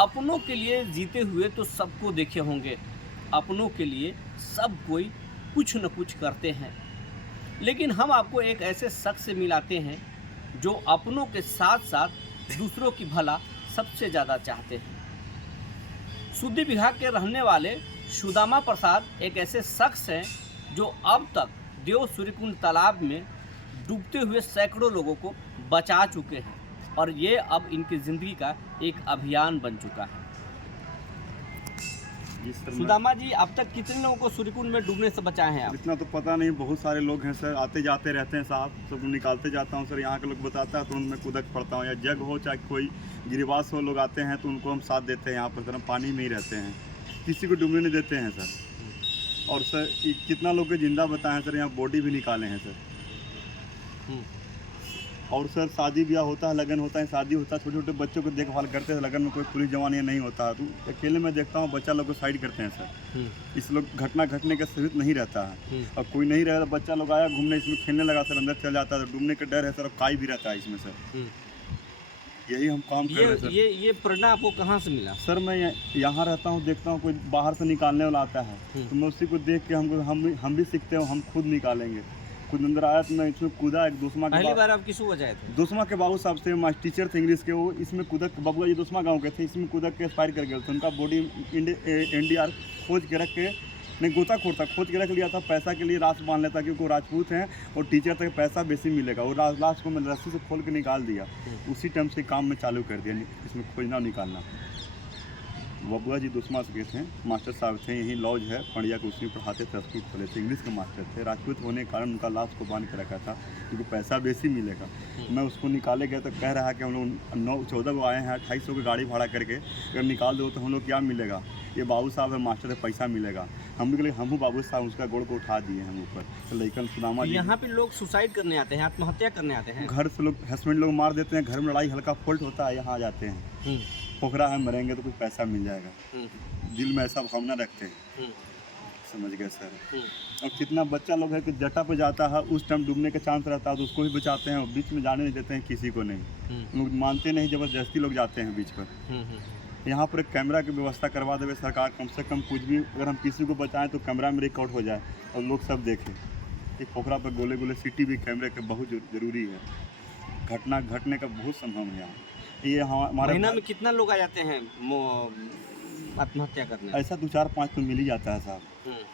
अपनों के लिए जीते हुए तो सबको देखे होंगे, अपनों के लिए सब कोई कुछ न कुछ करते हैं। लेकिन हम आपको एक ऐसे शख्स से मिलाते हैं जो अपनों के साथ साथ दूसरों की भला सबसे ज़्यादा चाहते हैं। सुद्दी विभाग के रहने वाले सुदामा प्रसाद एक ऐसे शख्स हैं जो अब तक देव सूर्यकुंड तालाब में डूबते हुए सैकड़ों लोगों को बचा चुके हैं और ये अब इनकी ज़िंदगी का एक अभियान बन चुका है। सुदामा जी, अब तक कितने लोगों को सूर्यकुंड में डूबने से बचाए हैं आप? इतना तो पता नहीं, बहुत सारे लोग हैं सर, आते जाते रहते हैं साहब, सबको निकालते जाता हूँ सर। यहाँ के लोग बताता है तो उनमें कूदक पड़ता हूँ, या जग हो चाहे कोई गिरिवास हो, लोग आते हैं तो उनको हम साथ देते हैं। यहाँ पर सर हम पानी में ही रहते हैं, किसी को डूबने नहीं देते हैं सर। और सर कितना लोग के जिंदा बताएं सर, यहाँ बॉडी भी निकाले हैं सर। और सर शादी ब्याह होता है, लगन होता है, शादी होता है, छोटे छोटे बच्चों को देखभाल करते हैं। लगन में कोई पुलिस जवान या नहीं होता है तो अकेले में देखता हूँ बच्चा लोग को साइड करते हैं सर। इस लोग घटना घटने का सबूत नहीं रहता है और कोई नहीं रहता, बच्चा लोग आया घूमने, इसमें खेलने लगा सर, अंदर चल जाता है तो डूबने का डर है सर, और काई भी रहता है इसमें सर। यही हम काम कर रहे हैं सर। ये प्रेरणा आपको कहाँ से मिला? सर मैं यहाँ रहता हूँ, देखता हूँ कोई बाहर से निकालने वाला आता है तो मैं उसी को देख के हम भी सीखते हैं, हम खुद निकालेंगे। खुद अंदर आया तो मैं इसमें कूदा। एक दोस्मा पहली बार आप किसको बचाए थे? दोस्मा के बाबू साहब से, मास्टर टीचर थे इंग्लिश के, वो इसमें कूदक, बबुआ जी दोस्मा गांव के थे, इसमें कूदक के एक्सपायर कर गए थे। उनका बॉडी NDR खोज के रख के, नहीं गोताखोर था, खोज के रख लिया था, पैसा के लिए रास बांध लेता क्योंकि वो राजपूत हैं और टीचर तक पैसा बेसी मिलेगा। वो लाश को मैंने रस्सी से खोल के निकाल दिया, उसी टाइम से काम में चालू कर दिया इसमें खोजना निकालना। बबुआ जी दोस्मा के थे, मास्टर साहब थे, यहीं लॉज है पंडिया को, उसी में पढ़ाते थे, स्कूल खोले थे, इंग्लिश के मास्टर थे। राजपूत होने के कारण उनका लाश को बांध के रखा था क्योंकि पैसा बेसी मिलेगा। मैं उसको निकाले गया तो कह रहा है कि हम लोग 14 को आए हैं, 2800 की गाड़ी भाड़ा करके, अगर निकाल दो तो हम लोग क्या मिलेगा? ये बाबू साहब है, मास्टर है, पैसा मिलेगा। हम भी हम बाबू साहब उसका गोड़ को उठा दिए हम ऊपर। तो लेकिन सुदामा जी, यहाँ पे लोग सुसाइड करने आते हैं, आत्महत्या करने आते हैं, घर से लोग हस्बैंड लोग मार देते हैं, घर में लड़ाई हल्का फॉल्ट होता है, यहाँ आ जाते हैं। पोखरा है, मरेंगे तो कुछ पैसा मिल जाएगा, दिल में ऐसा भावना रखते हैं। समझ गए सर। और कितना बच्चा लोग है कि जटा पे जाता है, उस टाइम डूबने का चांस रहता है तो उसको भी बचाते हैं, और बीच में जाने नहीं देते हैं किसी को नहीं। लोग मानते नहीं, जबरदस्ती लोग जाते हैं बीच पर। यहाँ पर एक कैमरा की व्यवस्था करवा देवे सरकार, कम से कम कुछ भी अगर हम किसी को बचाएं तो कैमरा में रिकॉर्ड हो जाए और लोग सब देखें। एक पोखरा पर गोले गोले सिटी भी कैमरे के बहुत ज़रूरी है। घटना घटने का बहुत संभव है यहाँ। ये हमारे महीना में कितना लोग आ जाते हैं आत्महत्या करने? ऐसा 2-4-5 तो मिल ही जाता है साहब,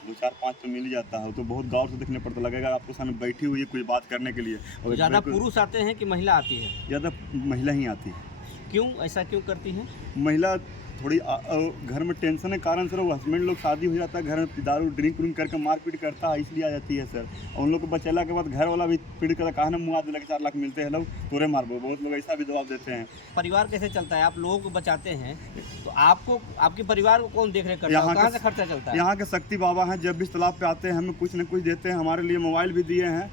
2-4-5 तो मिल ही जाता है। तो बहुत गौर से देखने पड़ता, लगेगा आपको सामने बैठी हुई है कुछ बात करने के लिए। और ज़्यादा पुरुष आते हैं कि महिला आती है? ज़्यादा महिला ही आती है। क्यों, ऐसा क्यों करती हैं? महिला थोड़ी घर में टेंशन के कारण सर, वो हस्बैंड लोग शादी हो जाता है, घर में दारू ड्रिंक करके मारपीट करता है, इसलिए आ जाती है सर। और उन लोग को बचेला के बाद घर वाला भी पीट करता, कहा ना मुँह आदमी लगे 4 लाख मिलते हैं लोग तोरे मारबो, बहुत लोग ऐसा भी जवाब देते हैं। परिवार कैसे चलता है? आप लोगों को बचाते हैं तो आपको, आपके परिवार को कौन देख रेख करता है? कहाँ से खर्चा चलता है? यहाँ के शक्ति बाबा हैं, जब भी तालाब पे आते हैं हमें कुछ न कुछ देते हैं। हमारे लिए मोबाइल भी दिए हैं।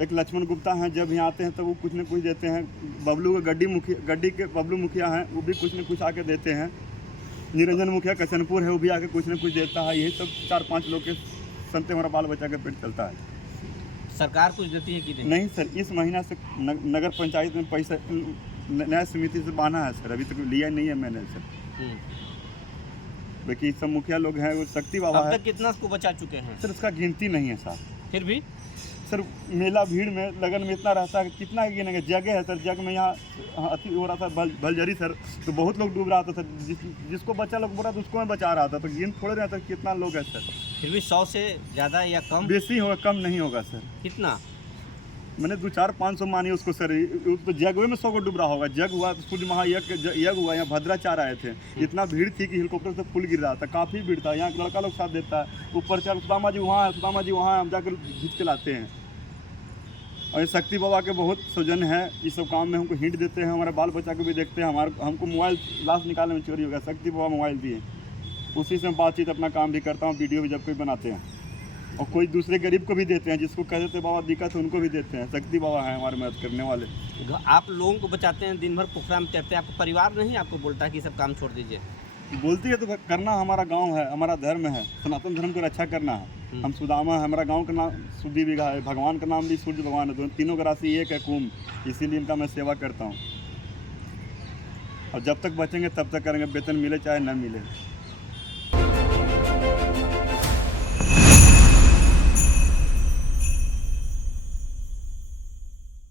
एक लक्ष्मण गुप्ता हैं, जब यहाँ आते हैं तो वो कुछ न कुछ देते हैं। बबलू के गड्डी के बबलू मुखिया हैं, वो भी कुछ न कुछ आके देते हैं। निरंजन मुखिया कचनपुर है, वो भी आके कुछ न कुछ देता है। यही सब 4-5 लोग के चलते हमारा बाल बच्चा के पेट चलता है। सरकार कुछ देती है कि नहीं? नहीं सर, इस महीना से नगर पंचायत में पैसा नया समिति से बांधा है सर, अभी तक लिया नहीं है मैंने सर। बाकी सब मुखिया लोग हैं, वो शक्ति बाबा है। कितना को बचा चुके हैं सर? इसका गिनती नहीं है सर। फिर भी सर मेला भीड़ में लगन में इतना रहता है कि कितना ही गिनेंगे। जगह है सर, जग में यहाँ अति हो रहा था भलजरी सर, तो बहुत लोग डूब रहा था सर। जिसको बच्चा लोग बोला तो उसको मैं बचा रहा था, तो गिन थोड़े रहता कितना लोग है सर। फिर भी 100 से ज़्यादा या कम? बेसी होगा, कम नहीं होगा सर। कितना? मैंने 2-4-500 मानी उसको सर। तो जगवे में 100 को डूब रहा होगा। जग हुआ तो सूर्य महायज्ञ हुआ, यहाँ भद्राचार आए थे, इतना भीड़ थी कि हेलीकॉप्टर से पुल गिर रहा था, काफ़ी भीड़ था। यहाँ लड़का लोग साथ देता है, ऊपर चल सुदामा जी वहाँ है, सुदामा जी वहाँ है, हम जाकर खींच के लाते हैं। और ये शक्ति बाबा के बहुत सौजन्य है, इस सब काम में हमको हिंट देते हैं। हमारे बाल बच्चा को भी देखते हैं। हमको मोबाइल लाश निकालने में चोरी हो गया, शक्ति बाबा मोबाइल दिए, उसी से बातचीत अपना काम भी करता हूँ। वीडियो भी जब कोई बनाते हैं और कोई दूसरे गरीब को भी देते हैं, जिसको कह देते बाबा दिक्कत है उनको भी देते हैं। शक्ति बाबा है हमारे मदद करने वाले। आप लोगों को बचाते हैं, दिन भर पोखरा में तैरते हैं, आपको परिवार नहीं आपको बोलता है कि सब काम छोड़ दीजिए? बोलती है तो करना, हमारा गांव है, हमारा धर्म है, सनातन धर्म को रक्षा करना है। हम सुदामा है, हमारा गांव का नाम सुद्दी विघा है, भगवान का नाम भी सूर्य भगवान है, तो तीनों का राशि एक है कुंभ, इसीलिए इनका मैं सेवा करता हूँ। और जब तक बचेंगे तब तक करेंगे, वेतन मिले चाहे न मिले।